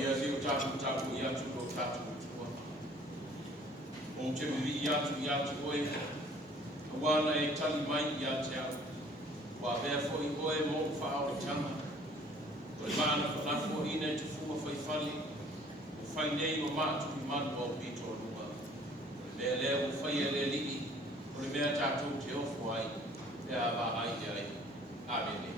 ia leo tapu ia tu lo tapu tua. O te miri ia tu oe. Wana e tali mai ia te au. Wa bea foi oe mo whao o tanga. Toi mana whanafo ina te fua whaifali. O whai nei o mātu i manu o pito nua. Mea leo o whai e le lii. O le mea tātou te ofu ai. Pea wa ai ai. Amene.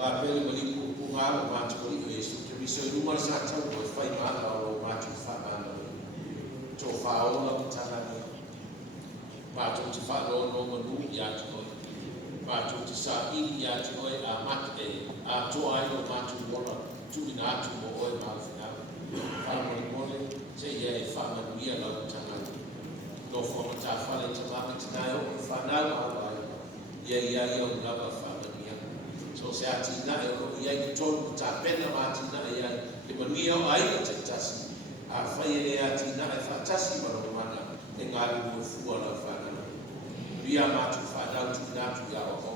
ngā pele mali ku ngā o mātu o i Yesu. Ke miso i rumar sa tau o whai mana o mātu whanana. Tō whaola o tanani. Mātu te whanau no manu i atu oi. Mātu te sa iri i atu oi a mate e a tō ai o mātu wala tui nā atu mo oi mawhina. Whamari mole te ia e whamanu ia lau tanani. No whama tā whale te mami tina o whanau au ai. Ia o lava whamanu ia. So se ati na e ko ia i tonu ta pena ati na e ai e mania o ai te tasi a whai e ati na e whatasi mara mana e ngāri mua fua la whanau ria mātu whanau tu nātu ia o ho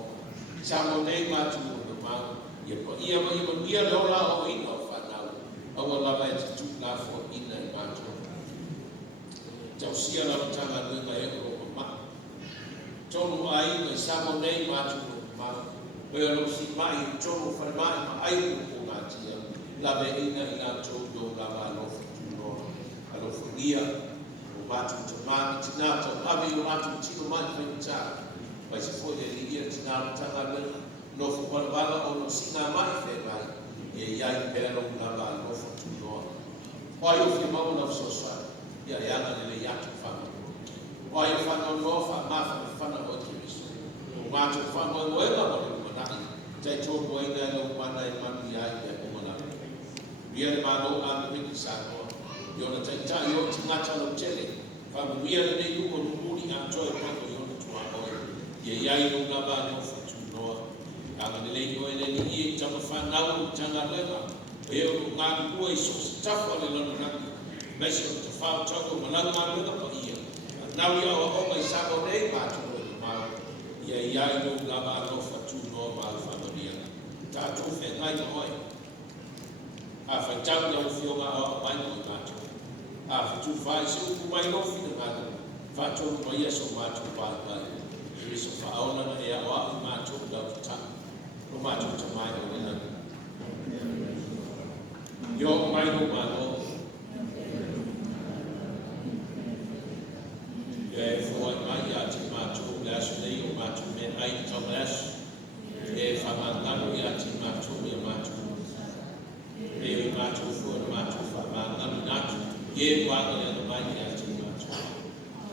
samo nei mātu o na mau ia ko ia mania leo la o ina o whanau awa lava e te tu la fo ina e mātu tau sia la tanga nuinga e o ma tonu ai me samo nei mātu o na mau Pero si mai tonu whanmai ma ai o ngā tia, lawe ina i ngā tōdo lawa alofu tūno, alofu nia, o mātu te māmi tina tau awe o mātu tino mai whainu tā, mai se fōi e liia tina tanga wena, no whawala o no singa mai whē mai, e iai pēro lawa alofu tūno. Wai o whi mauna wsoswa, ia e anga nele iatu whanu. Wai o whanau no whamawha whanau o te miso, o mātu whanau o ela wale, Tai tōko e nai lau mana e manu i ai e omana. Ria le mālo ānu hiki sākoa. I ona tai tai o ti ngata lau tele. Whamu ria le nei uko numuri a toi pako i ona tua oe. Ia iai no ngā wāne o whatu noa. Anga ne lei oe le ni i tama whanau o tanga lewa. E o ngā kua i sosi tawha le lanu rangi. Mese o te whao toko manau ngā lewa pa ia. Nau ia o oka i sāko nei mātu o te māu. Ia iai no ngā wāne o whatu noa māu whanu. Tātou whengai no oi. A whaitau na uwhio ngā o mai no i mātou. A whatu whai se uku mai no whina mātou. Whatou mai so mātou whai mai. E so whaona na ea o au mātou lau ta. No mātou ta mai no ina. Yo mai no mātou. E whoi mai a te mātou le asu nei o mātou me ai tau le asu. E whamangano i ati mātou i a mātou. E i mātou fua na mātou whamangano nātu. E wāna i ana mai i ati mātou.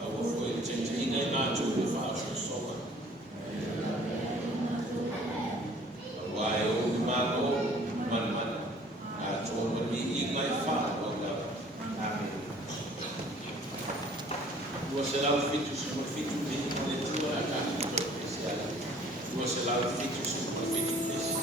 A wafua i te ina i mātou i whaasa soa. A wae o i mātou mana. A tō mani i mai whāna o lawa. Amen. Ua se lau fitu se mo fitu ni le tua a kāki tō pesiala. Ua se lau fitu se mo fitu pesi.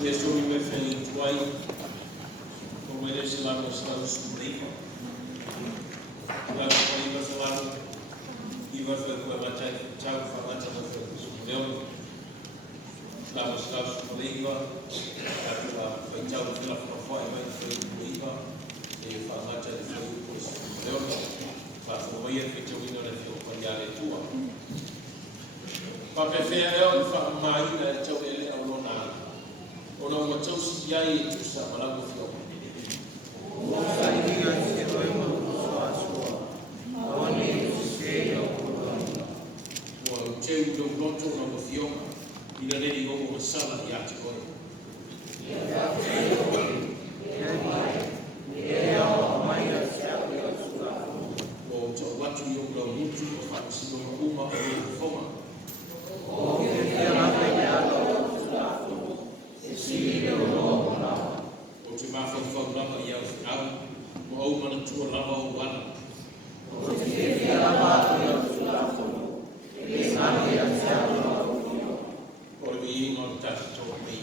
e so mi me feli tuai ko me le se lano sa su rifa la ko i va se lano i va fe ko va tai chau fa va ta fe su leo la sa su rifa la ko la fa chau fe la fa e vai fe rifa e fa va ta fe ko su leo fa fo vai e fe chau no le fe ko ya le tua pa pe fe leo fa mai na chau ele au no na o no mo tau si ai e tu sa malago fio. O sa ia se vai mo soa soa. O ni se o kuroni. O te u do loto no mo fio. Ina le di o sala di ati koi. Ia ka ia mai. Ia o mai na se o sua. O te watu i o lo mutu o fa si no uma o le foma. O ia la pe ia lo si o no na. O te mafo fo lava i au au. Mo au mana tua lava o wana. O te ia la ma o sua. E sa ia se o O le i mo tasi to me.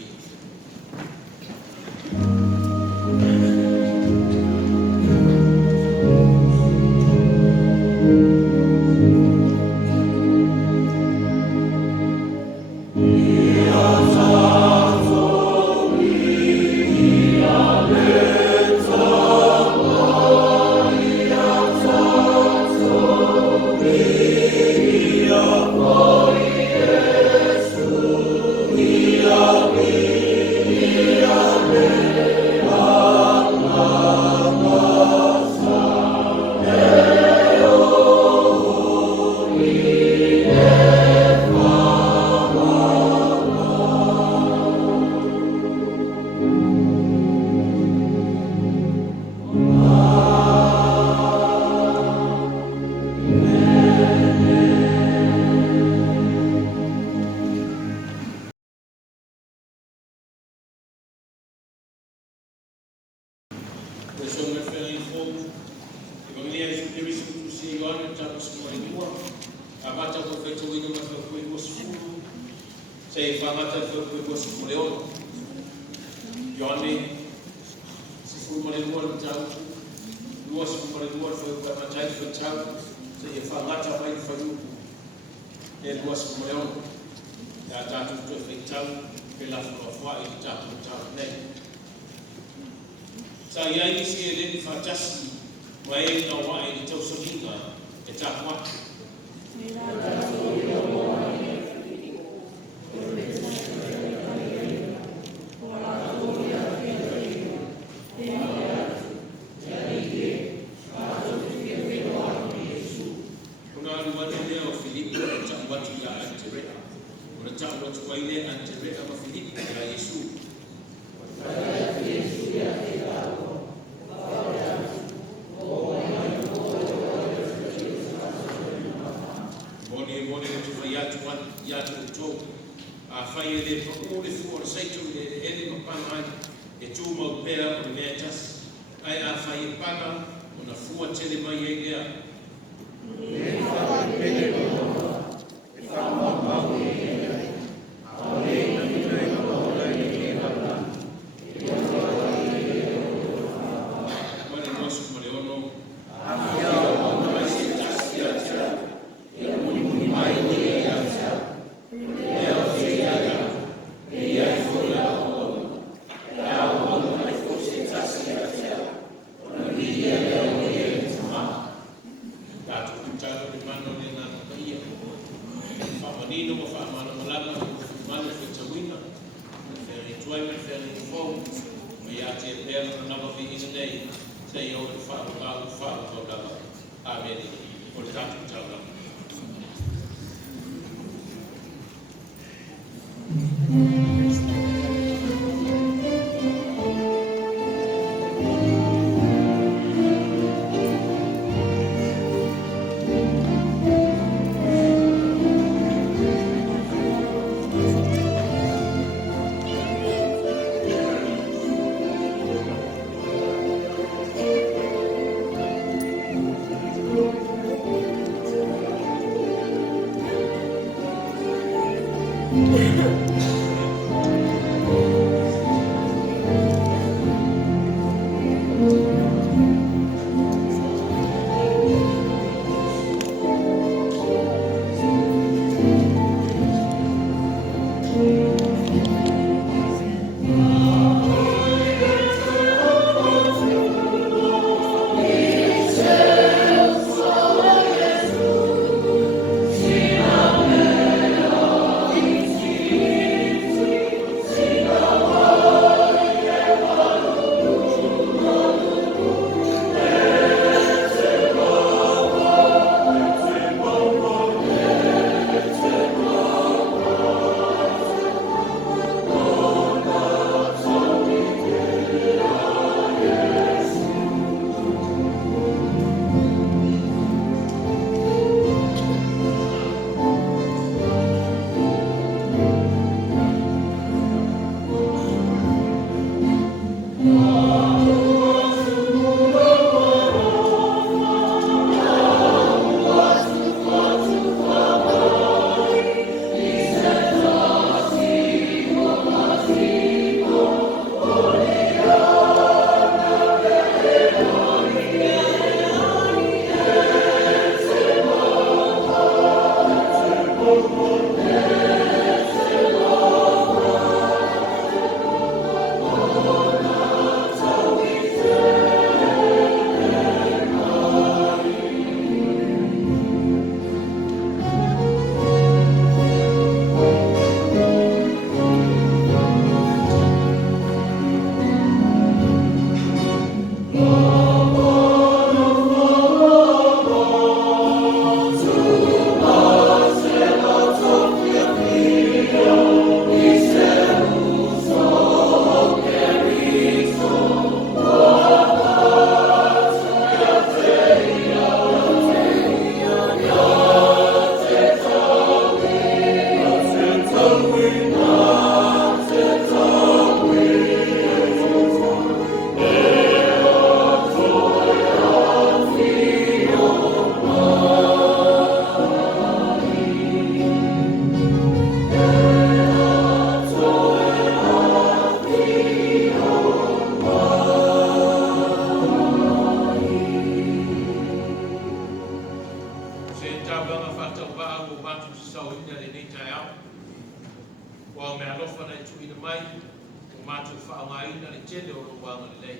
mātou whaongaina le tele o lo wanga le lei.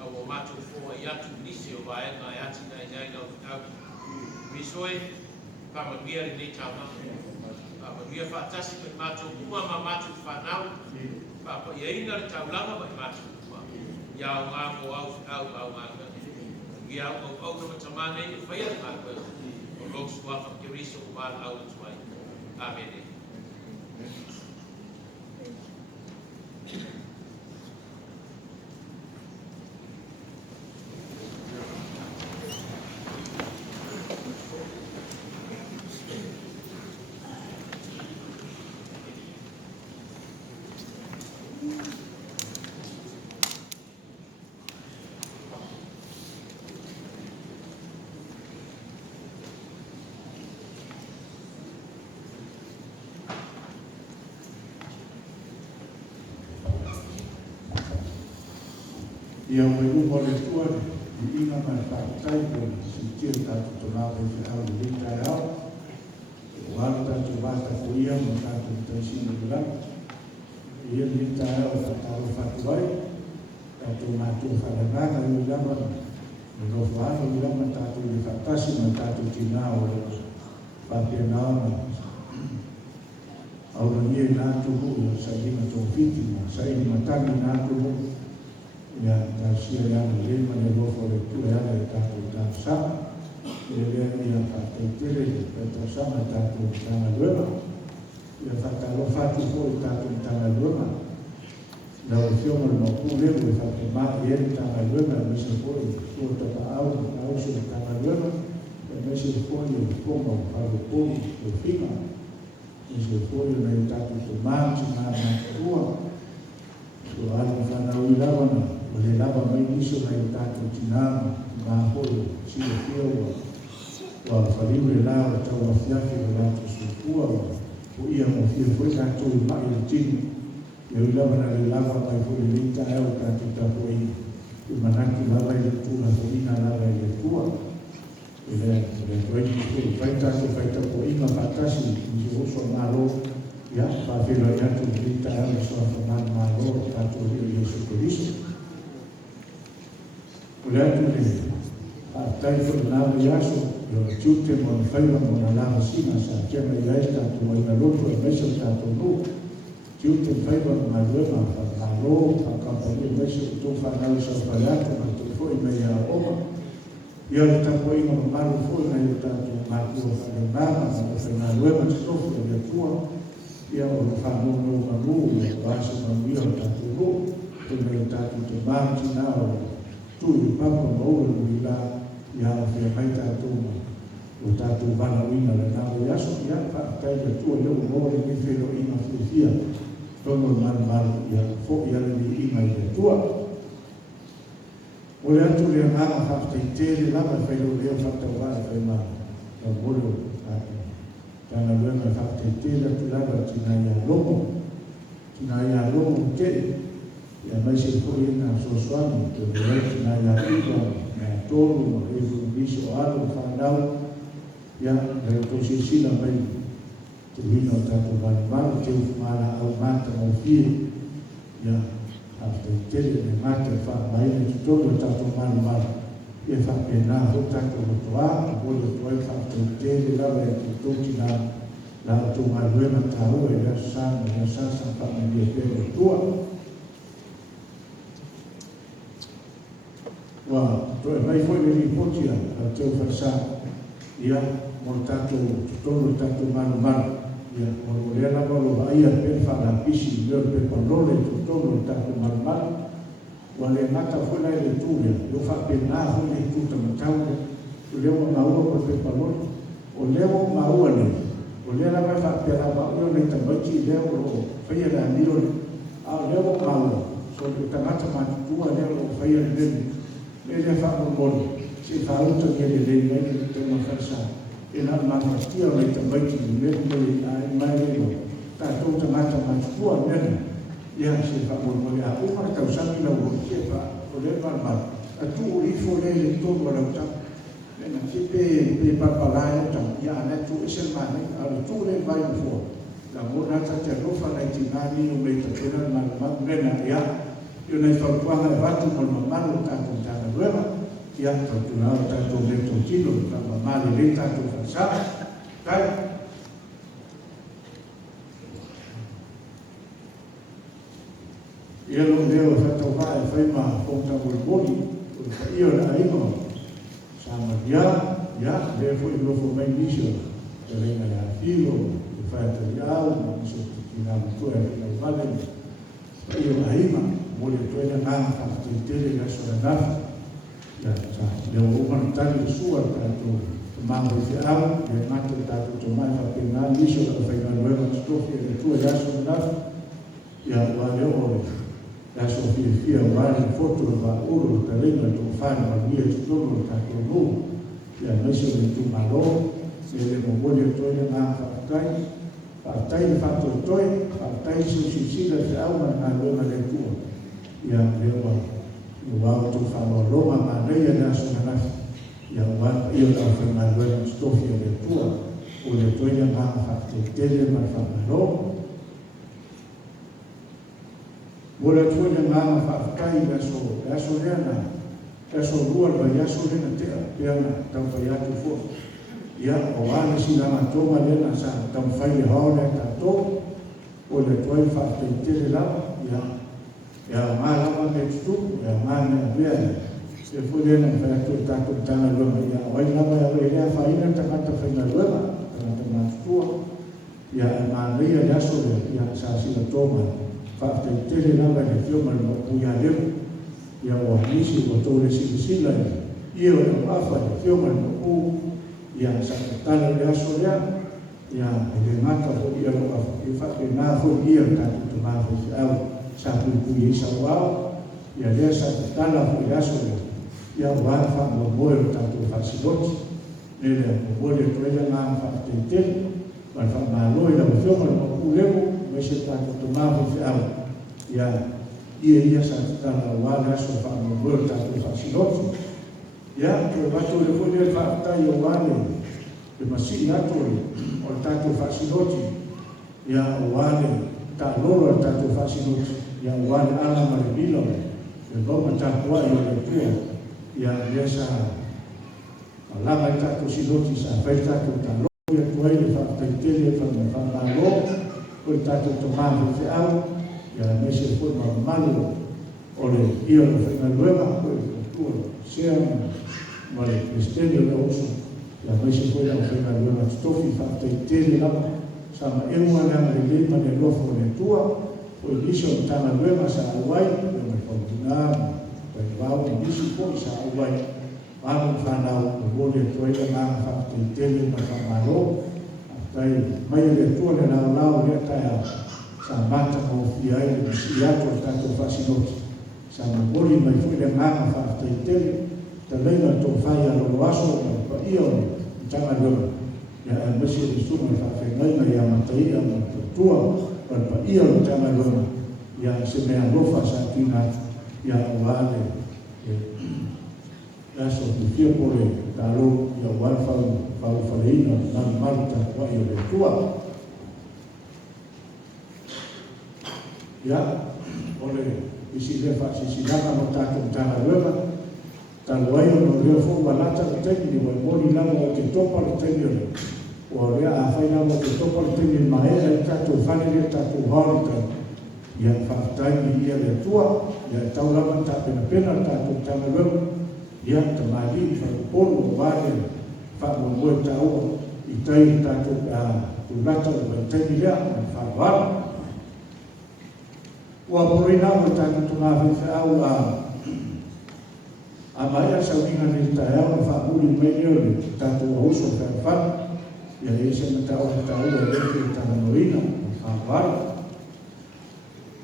A o mātou fōa i atu nisi o vaenga e ati nai nai lau tau. Misoe, pamanuia le nei tauna. Pamanuia whaatasi pe mātou kua ma mātou whanau. Papa i eina le taulanga mai mātou kua. Ia o ngā mo au ngā. Ia o au na matamane i whaia le mātou. O loks waka ki riso o mātou au tuai. Amen. Ia mai umo le tua i ina mai whakatai ko si tia tātou tonau e te au le rita e au. O ala tātou wāta ko ia mo tātou taisina i rau. Ia rita e au whakaro whatuai. Tātou mātou whakaranga i rama. Me no whaano i rama tātou i whakasi ma tātou tina o le whapena ona. Aura nie nātou hu ia sa ina tō whiti ma sa ina matani nātou hu. Ya tasia yang lima ni bofo le tu ya le tato sama le ya pakai tele tato sama tato sama dua ya fakalo fatu fo tato sama dua la opción no pude le fakalo ma bien sama dua me se fue tu to au se sama dua me se fue como para o povo o fima e se fue le tato sama tua so ala fana uilava o le lava mai niso mai o tātou tinama, ngā hoi, sila whiaua, wa whaliu le lava tau a whiawhi o lātou sūpua, o ia mo whia whoi tātou i mai o tini, e ui lava na le lava mai hoi le ita eo tātou ta hoi, i manaki lava i le tūna hoina lava i le tua, e le hoi ki whai tātou whai tātou inga pātasi, i se oso ngālo, ia, whawhira i atu le ita eo i soa whanau ngālo, tātou i Jesu Christo. Olhando a taifa na viajo, eu chute mo faiva mo na lava sina sa que me ia esta tu na loto e meso ta tu no. Chute faiva na leva pa lo pa campaña meso tu fa na sa palato na tu foi me ia oma. Ia ta foi no malo foi na ia ta tu ma tu fa na leva sto e tua. Ia o fa no ma lu e base na ia ta tu no. Tu me ta tu te ma na tu i papa maua ni la ia fia mai tātou o tātou bana wina le nāo iaso ia whaakai le tua leo mōre ni whiro ina whiwhia tongo maru ia fo ia le ni ina i le tua o le atu le ngāma whaakai tere lama whiro leo whakau wāe whai maa o mōreo tāna luenga whaakai tere atu lama tina ia lomo te ia mai se foi na sosuani que o na ia riba na tolu no rezo biso alo whanau ia reo tosi sila mai te hino tato marimaro te ufumara au mata au fie ia hafte tele ne mata wha mai ne tutolo tato marimaro ia whapena ho tato rotoa o bole toi hafte tele lawe e tutoki na tu maruema tau e ia sasa whamai e pere tua wa to mai foi le potia a teu farsa ia mo tato tolo tato manu ia mo le la lo ia per fa la pisi le per parole tolo tato manu wa le mata foi la le tuia yo fa pena ho le tuta matau le mo na o per parole o le mo ma o le la va fa per la o le tabaci le o fa ia la miro a le mo ma so le tamata ma tua le o fa ia le ele fa mo mo se fa auto che le le te mo farsa e la malattia le tabaci le ai mai le ta to mata ma tua le ia se fa mo mo a o ma ta usami la o se fa o le ma a tu ri fo le to mo la ta le na che pe pa la ta ia na tu se ma ne a tu le vai fo la mona ta te rofa na itinani o me ta tuna ma mena ia io nei whaupuanga e watu mo mamalo tātou tāna ruema ia tau tuna o tātou le tō tino ka mamale le tātou whasa kai ia lo leo e whatau hae whaima pōta mori o ka io na ingo sa maria ia le fo i lofo mai nisio e reina ia filo e whaetari au ma niso ki ngā mutua e whina i vale pa io na ima mo le toena ngā whakatele na so na nafa ia sa leo umana tani sua tātou mambo i au e mate tātou to mai whapena niso ka whaina nueva stofi e tua ia so na nafa ia ua leo ore la sofia wale foto va uru ta lenga to fana ma via tutoro ta to no ya meso de tu malo se le mongole to le na tai fa to toi tai su si da te au na lo na le tu ya le wa to fa lo lo ma le ya na so na ya wa io ta fa na lo na stofia de tu o le to le na fa te le ma fa lo Ora tuina ngana whaakai aso reana, aso rua vai aso reana tea, peana tau whai atu fo. Ia o ane si lama tonga lena sa tau whai le haole tato, o le tuai whaakai tere lama, ia ngā lama me tutu, ia ngā mea mea. Se fo lena whai atu tato tana luema, ia wai lama ia wai rea whaina takata whaina luema, takata mātutua, ia ngā reia aso rea, ia sa sila tonga. Fakta tele lama le fioma le puya leo ia o nisi o tole sila ia o afa le fioma le pu ia sa tala le aso ia le mata o ia o afa i fa ke na fo ia ka tu ma fo au sa pu ia sa wa ia le sa tala fo ia aso ia wa fa mo mo ta tu fa si dot le mo le to ia na fa tele ma fa ma lo ia o fioma le pu leo Meshe tātou to māwhi au ia sa tāna wāna so wha mo mō tātou whasilotu. Ia, ko watu le hoi le whaatai o wāne, le masi atore o tātou whasilotu. Ia o wāne tā loro o tātou whasilotu. Ia o wāne ala mare bilo, le loma tātou ai o le tua. Ia sa lama i tātou siloti sa whai tātou tā loro ia tuai le whaatai tele whanalo. Koi tātou to māwhi te au, ia mese koi malu o le ia le whainga luema, koi kua sea ma le kristeni o le oso, ia mese koi la whainga luema stofi whaatei tele lama, sa ma ewa lea ma le leima le lofo le tua, koi liso o tanga luema sa awai, ia ma whautuna, koi wau ni lisi koi sa awai, māmu whanau, o mole toila ngā whaatei tele ma whamaro, tai mai le tua le lao le tai sa mata mo fiai le siato tanto fasinoti sa mori mai fu le mama fa tai tele te lenga to fai alo aso pa io tanga lo ya mesi le suma fa fe mai mai amatai ama tua pa io tanga lo ya se me alofa sa tina ya wale ya so di fio pole talo ya walfa Paufareina, nan Marta, vai o le tua. Ia, ole, isi le fa si sinaka mo tātou tāna ruema, talo ai o no reo fōu walata le teni, ni wai mori lama o ke topa le teni ole. O rea a whai lama o ke topa le teni, maera i tātou whane le tātou haori tani. Ia whakataini ia le tua, ia tau lama tāpena pena tātou tāna ruema, ia tamali whakaporo o vāre, mo mo tau i tai tātou tu lata o mai teni lea mai whawara. Ua poroi nā mo tātou tu ngāwhi au a mai a sauninga ni tai au na whaamuri mai leo le tātou a uso whawara. Ia e se na tau a tau a reke i tāna noina mai whawara.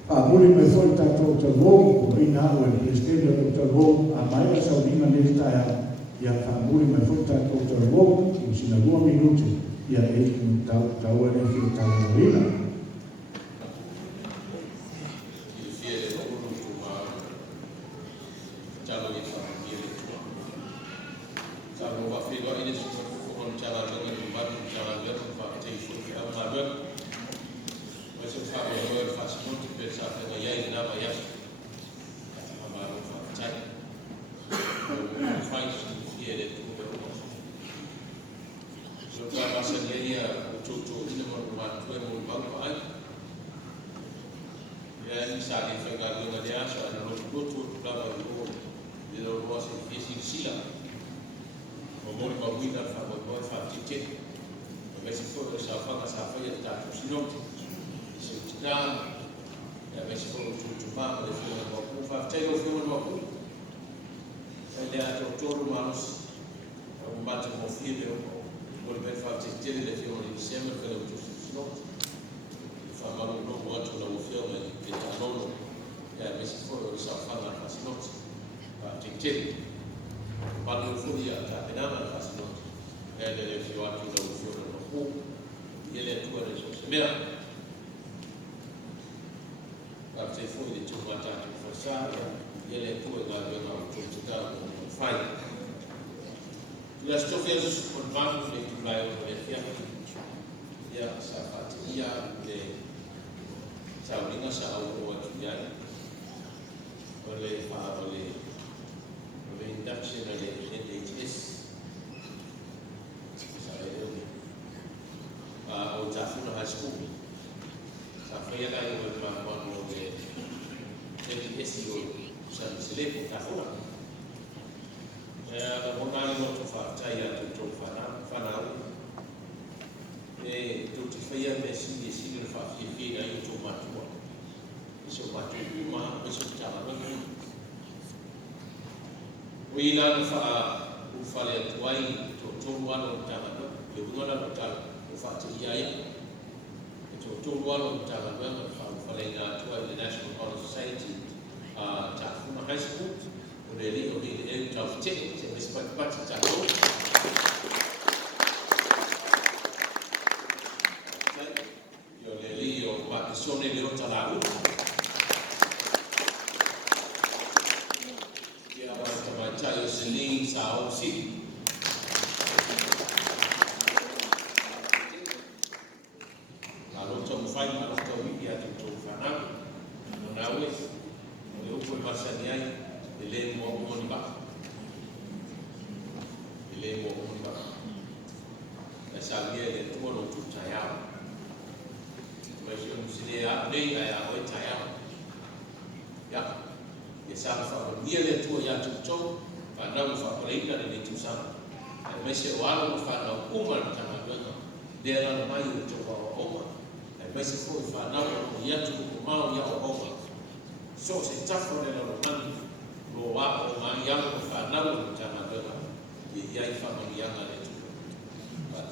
Whaamuri mai fwoi tātou ta rōu o ina au e prestene o ta rōu a mai a sauninga ni tai au. Ia whaamuri mai futa koutou wou, i sina 2 minuti, ia e tau ane ki o tau marina. I fie le okuru tu talo i whaamuri le tua. Talo wa whiwa i le tuka kukon tala lunga tu matu tala lera wha te ifu ki au mā rua. sa le fai ka lona le aso ana lo lotu lava lo le lo lo se fesi sila o mo ma wina fa mo fa tite me se fo sa fa sa fa ya ta sino se tina ya me se fo tu ma le fo mo ku fa te lo fo mo ku le a to manos o mate mo fie o le fa tite le fo le sema fa lo tu sino fa ma lo mo tu lo fo me ke ta no ya me se fo sa fa na sino fa tite Quando fui a Tapenama, faz não, ele foi aqui no Foro no Rio, e ele é tua responsabilidade. Quando você foi de tua tata forçada, ele é tua gavião ao consultar com o pai. E as coisas por banco de tu vai o ver e a sapatia de sauringa sa o outro dia, olhe para olhe induction of the NHS. O Tafuna High School. Tafuna High School was one of the NHS San Silipo Tafuna. The Monali not to Fataya to Fanau. To Tifaya Messi, the senior Fafia, to Matua. So Matuma, Bishop Talaman. Wila fa ufale tuai to walo tanga to ngona total ufate yaya to walo tanga no fa ufale na tuai the National Honor Society Tafuna High School really the end of check respect but taco yo le lio ma sono le otalaru Tayo Seling sa City. Kalau cuma fai malu kau ini ada cuma fanam, menawe, mengupur masa niai, beli mau moniba, Nasalia le tuo no tu tayao. Masih mesti dia ni ayah awak tayao. Ya, dia sama dia le tuo yang cucuk. Pandang fakulta dari itu sana. Mesej walau fana umar tanah dona. Dia orang mayu coba oma. Mesej kau fana ya cukup mau ya oma. So sejak orang orang bawa oma yang fana tanah dona. Dia fana yang ada itu.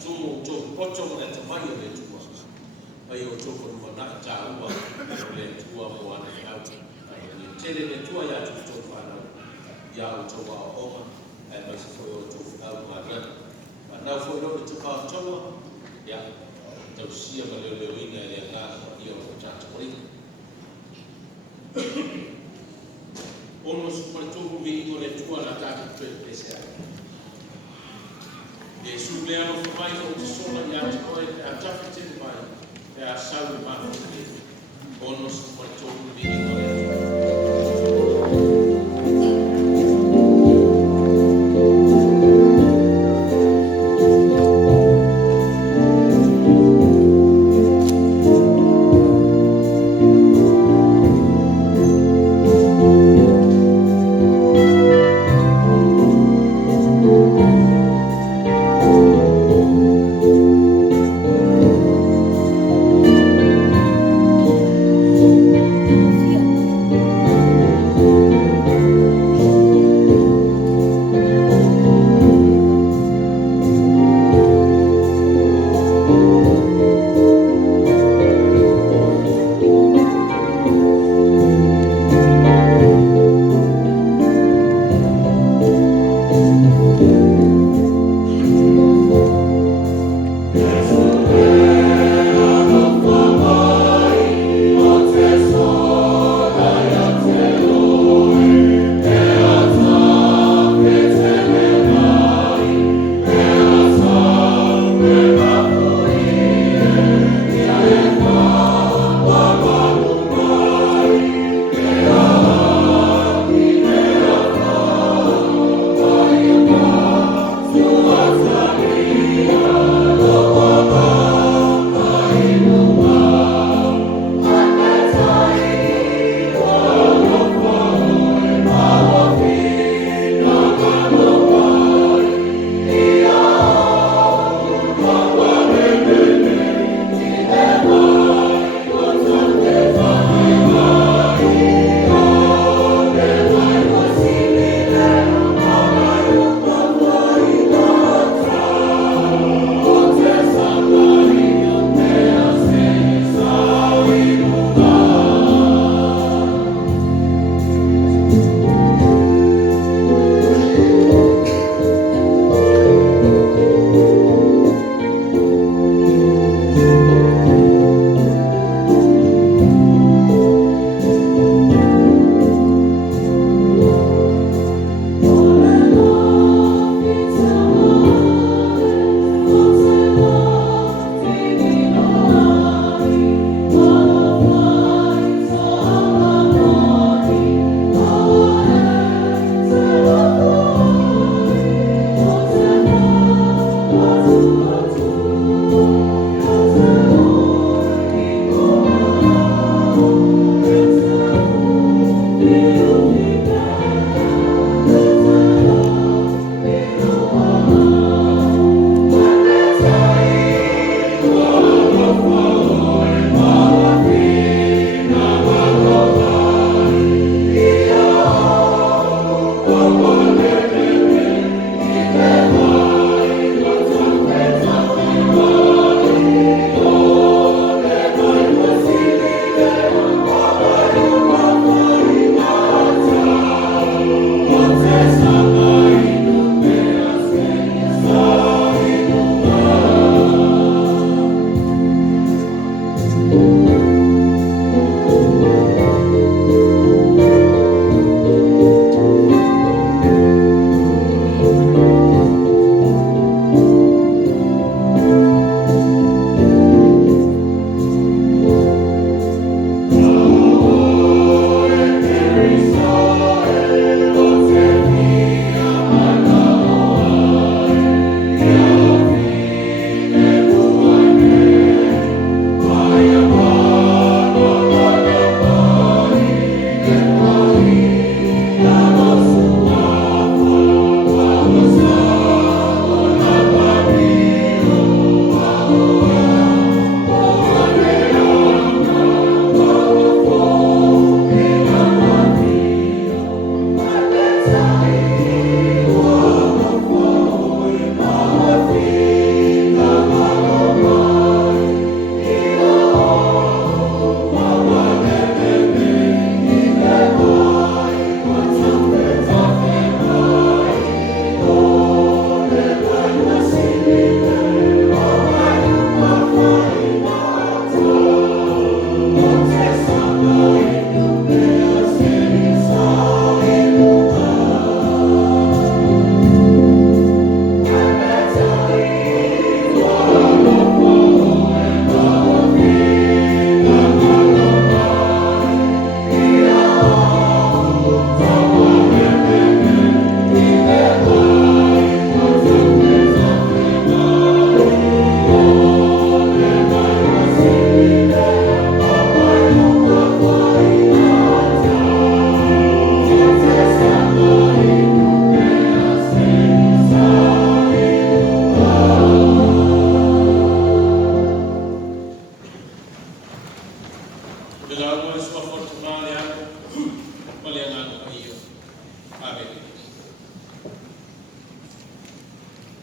Cuma pocong dan mayu itu. Mayu cukup mana jauh oleh tua muana jauh. Jadi tua ya cukup fana. Ya utoa oma basi foi o au magana na foi no tuka toa ya tausia malelewina ya ngana hiyo tatu kuri ono supertubu vingo le tua la tatu pesa de subleo mai o sola ya toi a tafiti mai ya salu ma ono supertubu vingo le Yeah.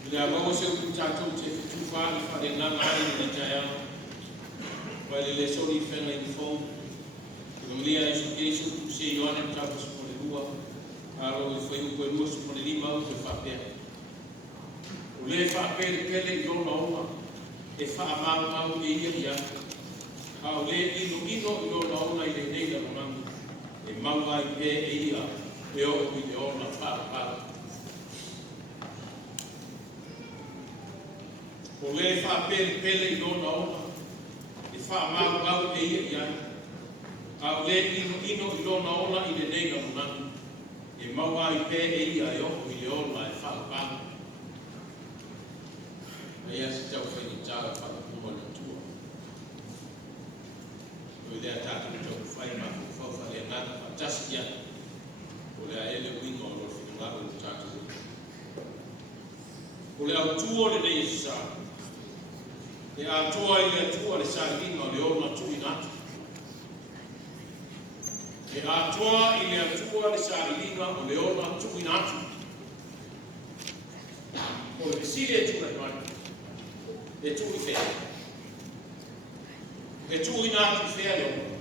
Ila mago se utatou te tufani fare na mai ni taya. Wale le sori fena i fo. Kulia Yesu Yesu tu se Yohane mtapa sipone lua. Aro foi o coelho sipone lima o te fape. O le fape pele yo mauma. E fa ama mau e ia ia. Ka o le ino yo mauna i le nei la mangu. E mau ai pe e ia. E o i le ona fa. O le fa pele i lona ona, e fa mau e ia ia. A o le ino i lona ona i le neiga munanu. E mau ai pe e ia e oku i le ona e fa pāna. E ia si tau whaini tāra whakapuma na tua. O i lea tātu ni tau whai ma kuwhawha lea nana whatasi ia. O lea ele wingo o lo whinungaru ni tātu. O lea au tua le nei sa. E a toa i le tua le sāringa o le ona tui natu. E a toa i le tua le sāringa o le ona tui natu. O le sile e tūna mai. E tui whea. E tui natu whea le ona.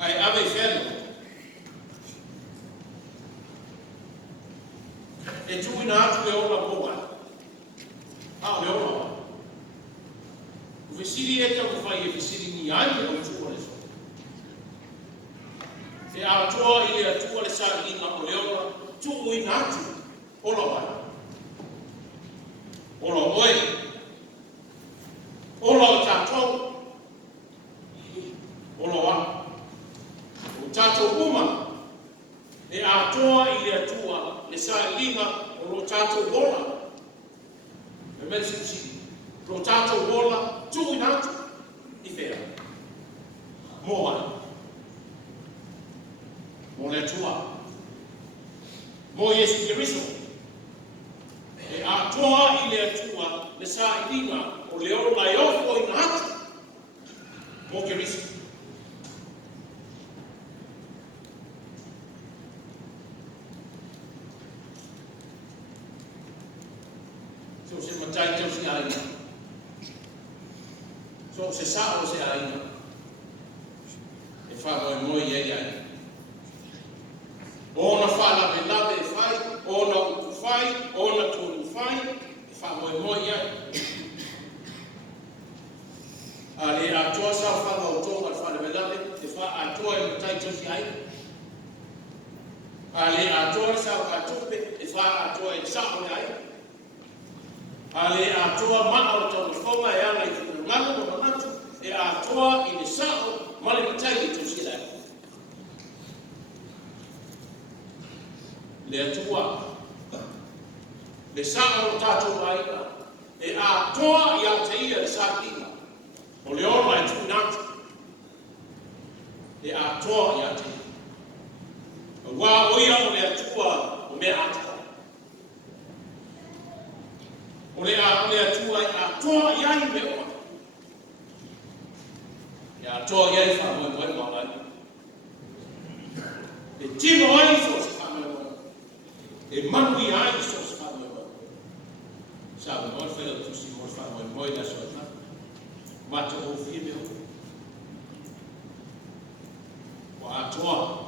Ai ave whea le ona. E tui natu le ona poa. Ah, le ona. O vesiri e tau whai e vesiri ni ai o tua le so. Te a toa i le atua le sāringa o le ona, tuku i natu, ola wai. Ola oe. Ola o tātou. Ola wai. O tātou uma. E a toa i le atua le sāringa o lo tātou ola. E mele si lo tātou wola tuku natu i whea. Moa. mo le tua. Mo Yesu Kiriso. E a toa I le tua le sa inga o le o la iofo I hatu. Mo Kiriso. So se matai tau si aina. So se sa o se aina. E wha moi iei ai. Ona wha lawe whai, ona uku whai, ona tonu whai, e wha moi ai. A le atoa sa wha o tonga wha lawe, e wha atoa e matai tau si aina. A le atoa sa atope, e wha atoa e sa o aina. A le atoa maa o tau whonga e ana I whanangana o manatu, e atoa I le sao, ma le matai I tau si aina. Le atua, le saa o tātou aina, e a toa I a te ia le saa kina, o le ora e tuinata, e a toa I a te ia. Wā oia o le atua o mea atua. O le atua I a toa iai me oa. E a toa iai wha moe maulai. E tino ai so se wha moe moe. E manui ai so se wha moe moe. Sa moe moe whela tusi moe wha moe moe na so ta. Mata o fie meo. Wa atoa.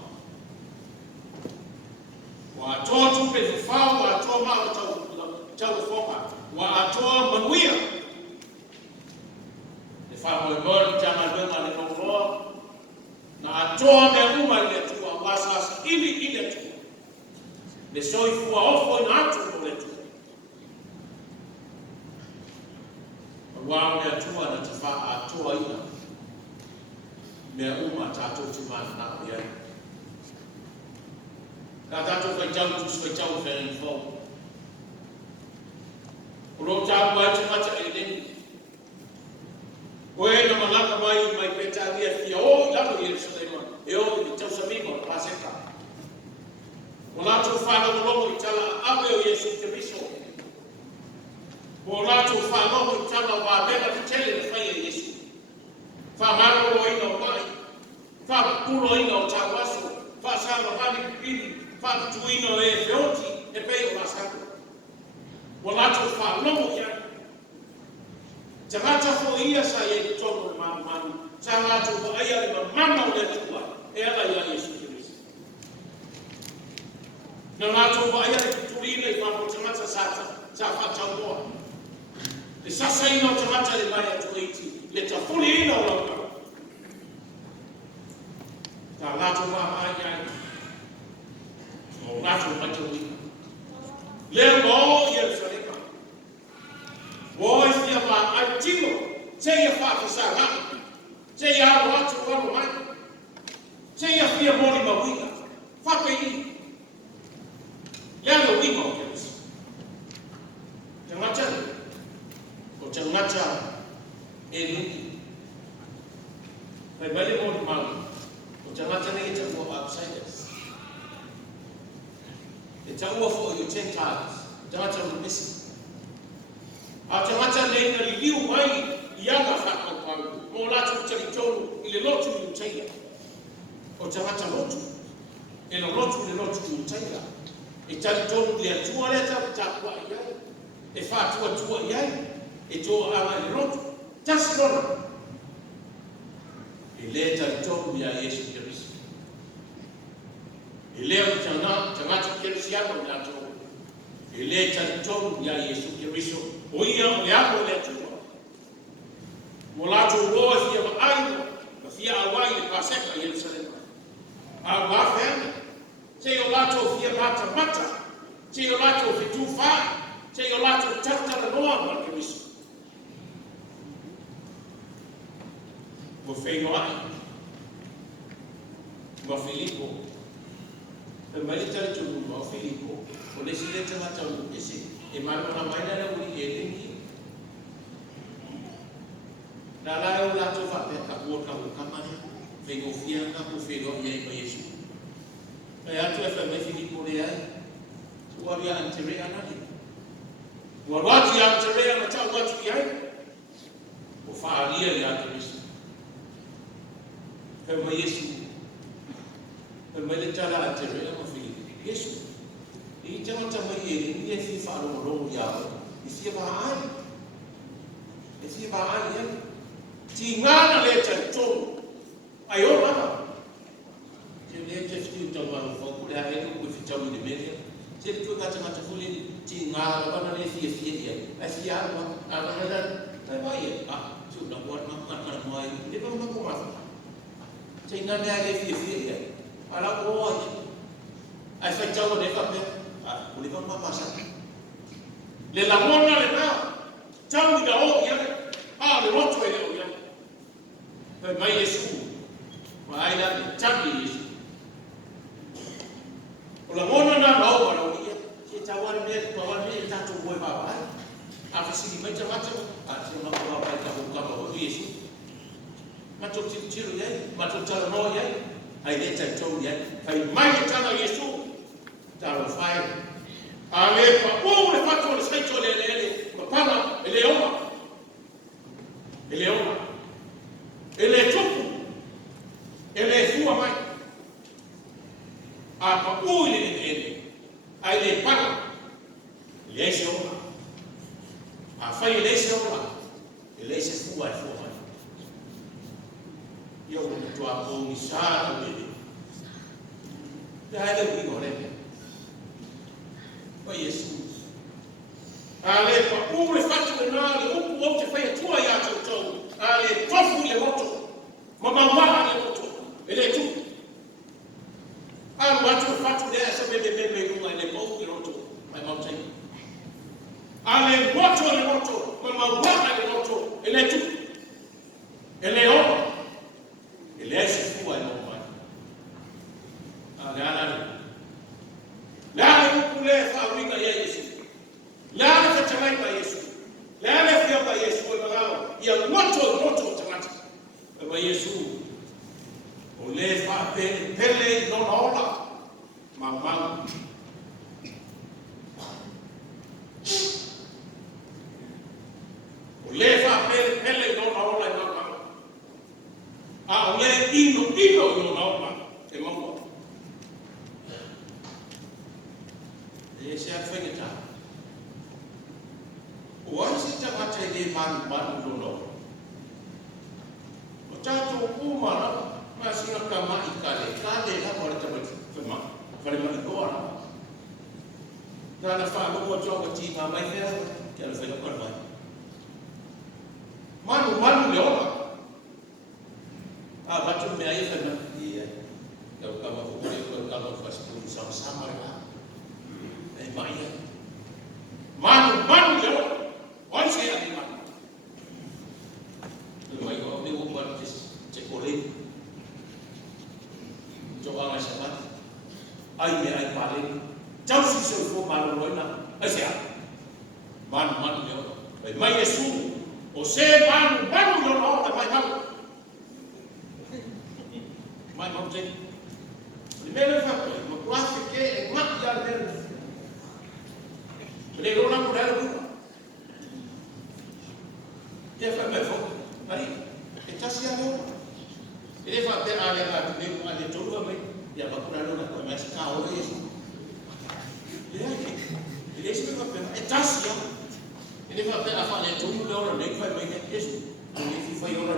Wa atoa tupe whao, wa atoa maa tau whoka. Wa atoa manuia. E wha moe moe ni tama luenga le nongoa. Na atoa mea uma le atua, wasas ili atua. Le soi fua ofo I atu o le tua. Wao le atua na te wha atua ina. Mea uma tātou te mana na o iai. Ka tātou kai tau tu svai tau whēni whau. O ro tāu ai te mata e neni. O e na malaka mai peta ria fia o I lalo I Yerusalema. E o I tau samima o paseka. O lātou whanongo I tala awe o Yesu Kiriso. O lātou whanongo I tala wā mena ki tele na whai e Yesu. Whamaro o ina o mai. Whapuro ina o tāwaso. Whasama hali pipiri. Whatuina o e whioti e pei o masako. O lātou whanongo kia. Te mata fo ia sa e tono manu. Sa lātou ko aia I mama o le tua. E ala I Yesu Kiriso. Na lātou wa aia e turina I whapo tamata sa whatau moa. E sasa ina o tamata le mai atu eiti. Le ta fuli ina o lauka. Ta lātou wa mai ai. O lātou matau ina. Lea mo Yerusalema. Wo e fia wa ai tino. Se ia whakasa hana. Se ia aro atu wano mai. Se ia fia mori mawina. Whape ini. Yano wima o Kiriso. Tangata. O tangata e luni. Pai bale mo ni mau. O tangata ne ita mo outsiders. E taua for you 10 times. Tangata mo missing. A tangata ne ina li liu mai ianga whakau pau. Mo latu tari tonu I le lotu I utaia. O tangata lotu. E no lotu le lotu I utaia. E tali tonu le atua le tāpua iai. E whātua tua iai. E tō ama le rotu. Tasi lona. E le tali tonu ia Yesu Kiriso. E leo tangata Kirisiano le atua. E le tali tonu ia Yesu Kiriso. O ia o le ako le atua. Mo lātou roa fia ma aina. Ma fia awai le paseka Yerusalema. A wafeana. Se o lātou fia mata. Se o lātou fitu whai. Se o lātou tatara noa ma Kiriso. Mo whaino ai. Mo Filipo. E mai tari tunu mo Filipo. O lesi le tangata u ese. E mai mana mai nara uri e lingi. Na la o lātou whape ka ua ka ukamane. Whaino fia ka pu whaino iei ma Yesu. e atu e fa me Filipo le ai ua ria antere ana ni ua watu ya antere ana tau watu ki ai o whaaria ia Kristo e mai Yesu e mai le tala antere ana Filipo Yesu i te mata mai e ni fi whaarongo ia i fia ai e fia ai ia ti ngana le tonu ai o mana ke le ke fitu tau ma fo ku le ave ku fitu ni media se tu ka tama fuli ti ngana bana le fia ia ai fia ana ana ai vai tu na buat makan mai le ba ma ko ma se ngana le fia ia ala ko ai fa tau le ka pe ku le ba ma sa le la mona le na tau ni da o ia le roto e le o ia mai Yesu mai la chapi Yesu ola mona na no para o ia ke tawar me ta tu boy baba a fisi mai mata a se ma ko ba ta ko ka o Yesu ma to tiro ia ma to tala no ia ai le ta to ia ai mai ta na Yesu ta ro fai ale pa o le fa to le sai to le ma pana ele oma ele tupu ele fua mai apa ule ele ai le pana le se ona a fai le se ona ele se fua mai yo to a ko ni sa le dai le ngore o Yesu ale pa ule fatu na le upu o te fai tua ya to ale tofu le moto mama wa le moto ele tu al watu fatu le asa bebe uma le po le moto my mountain ale moto le moto mama wa le moto ele tu ele o ele se fu al moto ale ala la ukule fa winga ya Yesu la fa chamai ba Yesu la fia ba Yesu o ia moto tamata ba Yesu o le fa pele no ola mama o le fa pele no ola mama o le ino no ola e mama e se afengeta o si tamata e man no tato umara masina kama ikale la mora tabati fema fale ma igora dana fa mo joga ti ma mai fera que ela foi por vai manu leoma batu me aí fema e eu kama eu kama faz por sama lá é mai manu leoma onde se é manu mai ko ni umar cekole coba ngai sabat ai me ai pale jau si so fo malo roina asia man yo mai Yesu o se man yo no ta mai mau te primeiro fa mo quase que ma ya le rona mudar bu ya fa me fo mari eta sia no ele fa ter ale ale toga mai ya ba kuna no na mas ka o Yesu ele se me fa eta sia ele fa ter afa le toga no ne fa mai Yesu ele fi fa yo no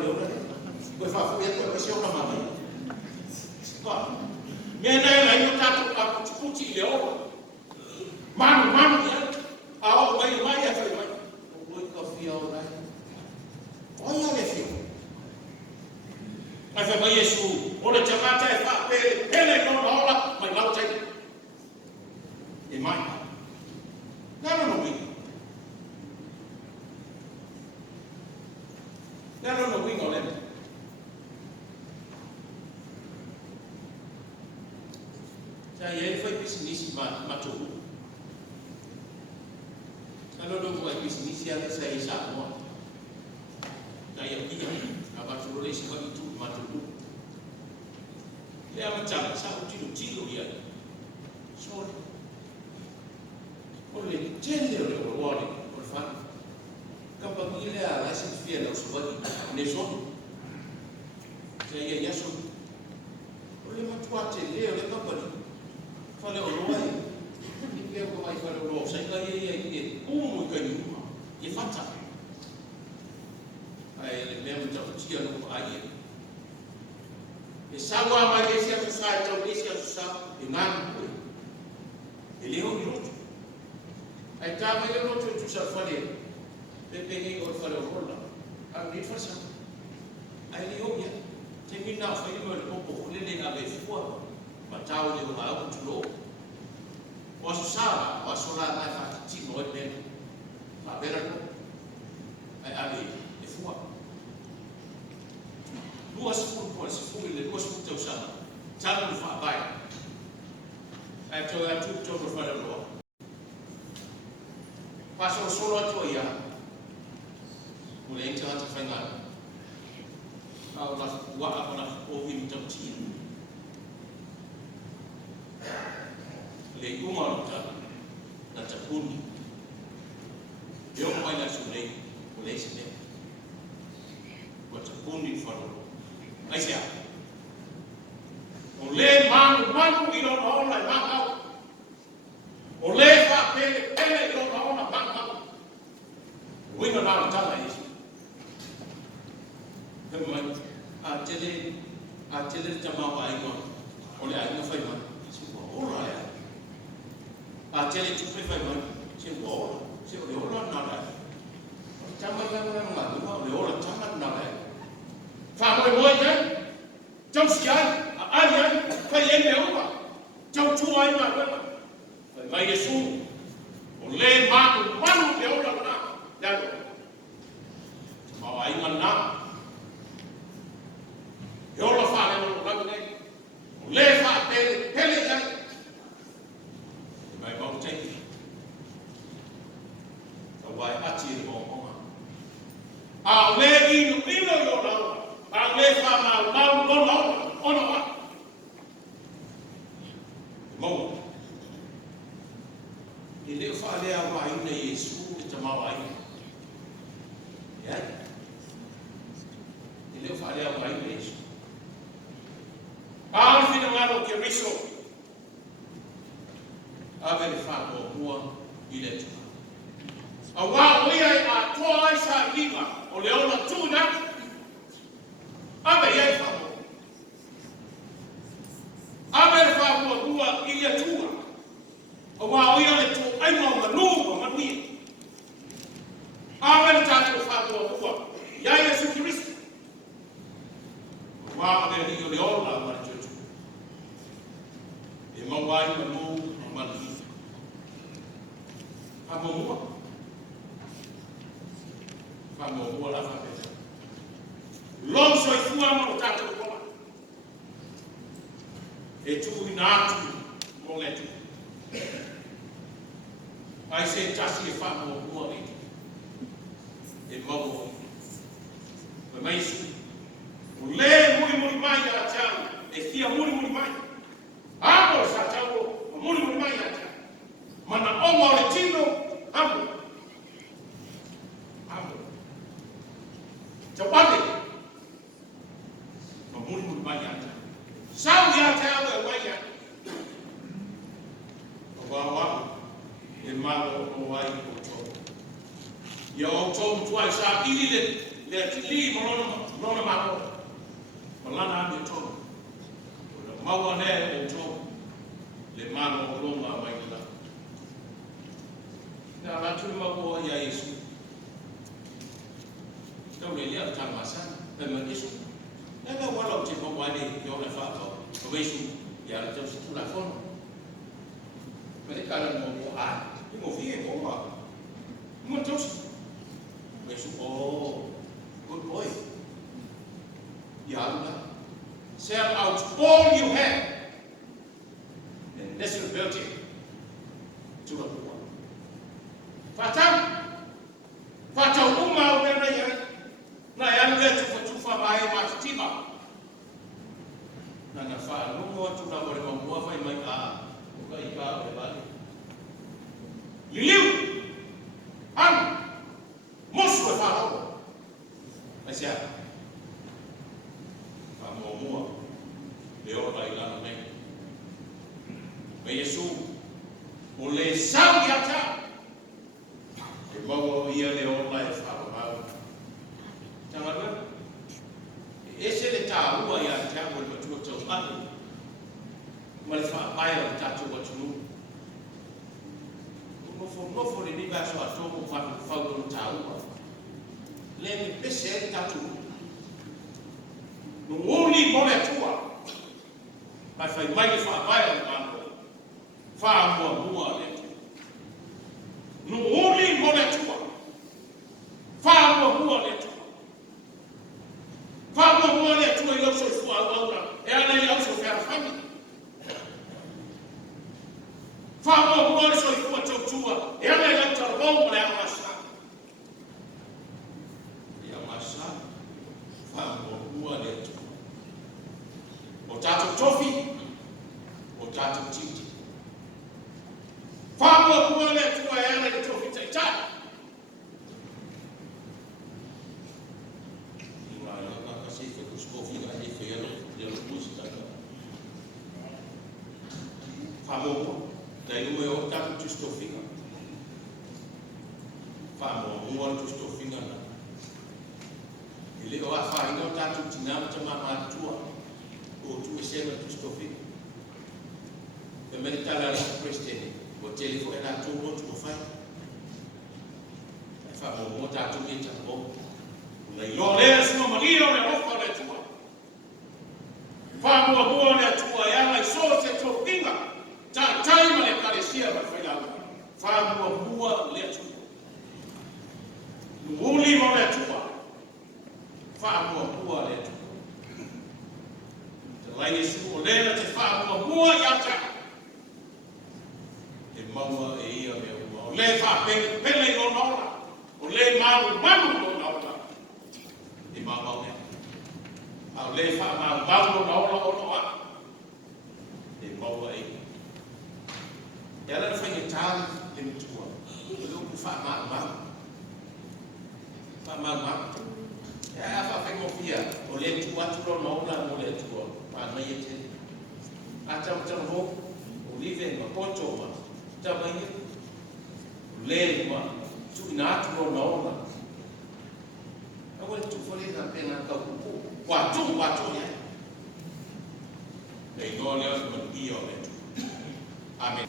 ko fa fu ya ko se ona mama pa me na la yo tato ka puti le o manu ya a o mai ya fa mai o ko fi o na olha le fi mas vai Yesu ora chamata e fa ele non ora mai lauta e mai não vi não vi não lembro já ele foi pessimista matou não foi pessimista ela sai já não daya dia abatu role sebab itu matu tu dia macam sa tilo ya Sorry. Ole tele ole wale ole fan. Kapag ile ala sin fia na usubagi ne son. Saya ya son. Ole matuate le ole kapag fale oloi. Ni ko mai fale oloi. Saya ya ye umu kani. Ye fata. Ai le mta tia no ai. E sawa mai ke sia sa tau ke sia sa ingan. Ele o minuto. Ai tama eu não te já falei. Peguei o falei rola. A mim faz. Ai ele o ia. Tem na foi meu pouco ele na vez fora. Matau de lá o tulo. O sala, o sola na fa ti no bem. Fa vera no. Ai ali, e fua. Duas por se foi ele duas por teu sala. Talo fa vai. Ai tu no falei rola. Pasal solo tu ya, mulai kita tak faham. Kalau nak buat apa nak ovim tercih, legu malu tak, nak terpuni. Dia orang nak sunai, mulai sini, buat terpuni faru. Aisyah, mulai malu ini orang lain malu. Oleh fa pele yo naona banga. Wino na tala hizi. Kama atele jamaa wa aina. Ole aina fa ima. Sio ora ya. Atele tupe fa ima. Sio ora. Sio ora na da. Jamaa ngana ngana ma ole ora jamaa na da. Fa moi kan. Jom sian, alian fa yene uba. Jom tuai ma ma. Vai Yesu, o le manu ke ora na, dalo. Mau ai mana? Yo lo fa le no ne. O le fa pele ya. Vai mau te. O vai ati mo mo. A le ino yo na. A le fa ma no ono wa. Mo ele falei a ainda Yesu chamava ainda, ele falei a ainda Yesu. Ao final que riso, a ver fato rua ile tu. A wa ia a toa sa lima, o leona tuna. A ver ia fato. A ver fato rua ile tu. O wa ia le tu ai mo manu ma ni. Awen ta ko fa ko ya Yesu Kristo. Wa ave ni le ola ma tu. E mo wa i manu ma ni. Fa mo la fa pe. Long so i fu ama ta ko. E tu ina tu mo le tu. Ai se tasi e fa mo mo ni. E mo. Ma mai su. O le muri mai ya cha. E fia muri mai. Amo sa cha o muri mai ya cha. Mana o mo le tino amo. Jawab. Ma muri mai ya cha. Sao ya cha o mai ya. Wa e malo o ai o to. Ia o to tuai sa ili le tili mono malo. Malana ame to. O maua ne o to. Le malo o longa mai la. Na la tu maua ia Yesu. Tau le ia tanga sana. Pe ma Yesu. Na wala o te maua ne yo le fa to. O Yesu ia le tau tu la fono. Mereka ada mau ini mau via mau mau terus, besok good boy, ya Allah, sell out all you have, and this will build it to a poor. Fatau umma udah na yang dia cufa bayi masih tiba, na nafa, lu mau tu nak boleh mau fai mai buka ika me Yesu o le sau ia ta e mau ia le ona e whakamau tangara e se le tā ua ia te ako le matua tau anu ma le whaapai o le tātou atunu nofo le niva so atoko whakau no tā ua le me pese e le tātou no ngoli mo le atua mai whai mai le whaapai o le mano whaamua le atua no ngoli mo le atua whaamua le atua whaamua le atua i lauso i fua aura e ana i lauso whara whani whaamua le so i fua tautua e ana i lauso tarabau le amasa i amasa whaamua le atua o tātou tofi o tātou titi whaamua le atua e ana i tofi taitai Famo, dai due o tanto ci sto fino. Famo, un buon giusto fino. E le ho a fare non tanto ci namo te mamma tua. O tu sei un giusto fino. Per meritare la questione, o telefono è la tua tu fai. Famo, un tanto che c'è un io le sono marino le ho fare tua. Famo buona tua e alla sorte tua fino. Taima le parecia vai foi lá. Famo boa le tua. Uli mo le tua. Famo boa le tua. Lá Yesu o le te famo boa ya ta. E maua e ia me o le fa pele no nora. O le malu no nora. E maua me. A le fa malu no nora o nora. E maua e e ala fai e tāli le mutua. E leo ku wha ma. E a wha whai mo pia. O le tua turo maula mo le tua. Wha mai e te. A tau ho. O live ma poto ma. Tau mai e. O le ma. Tu ina turo maula. A wale tu fole na pena ka kuku. Wa tu ya. E no le o ma ia o le tu. Amen.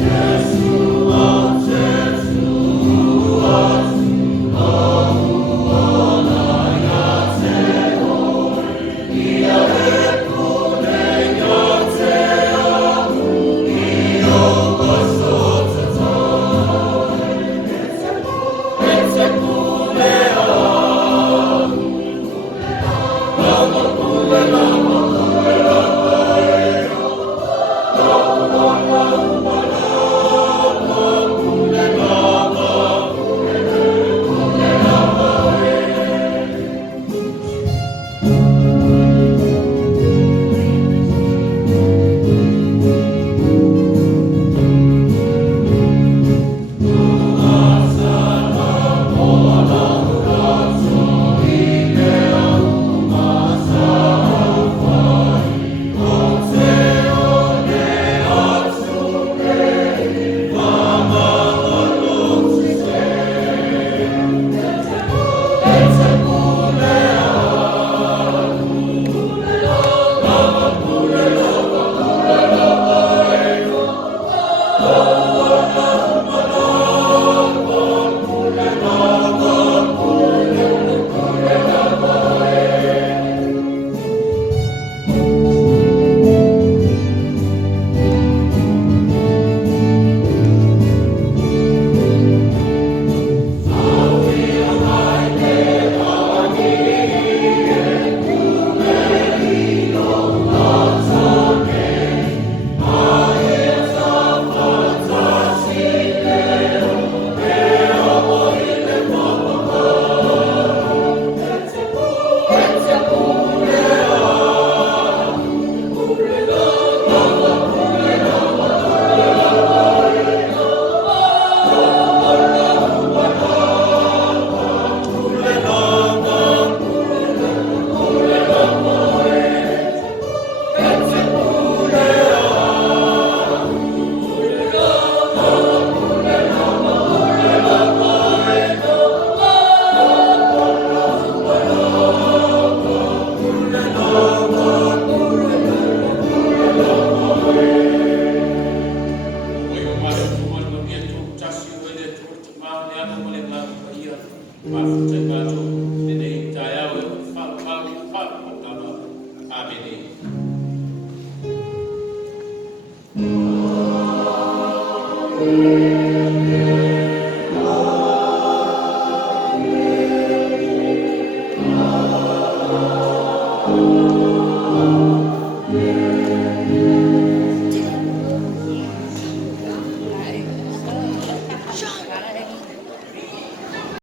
Yes, you are. Amen.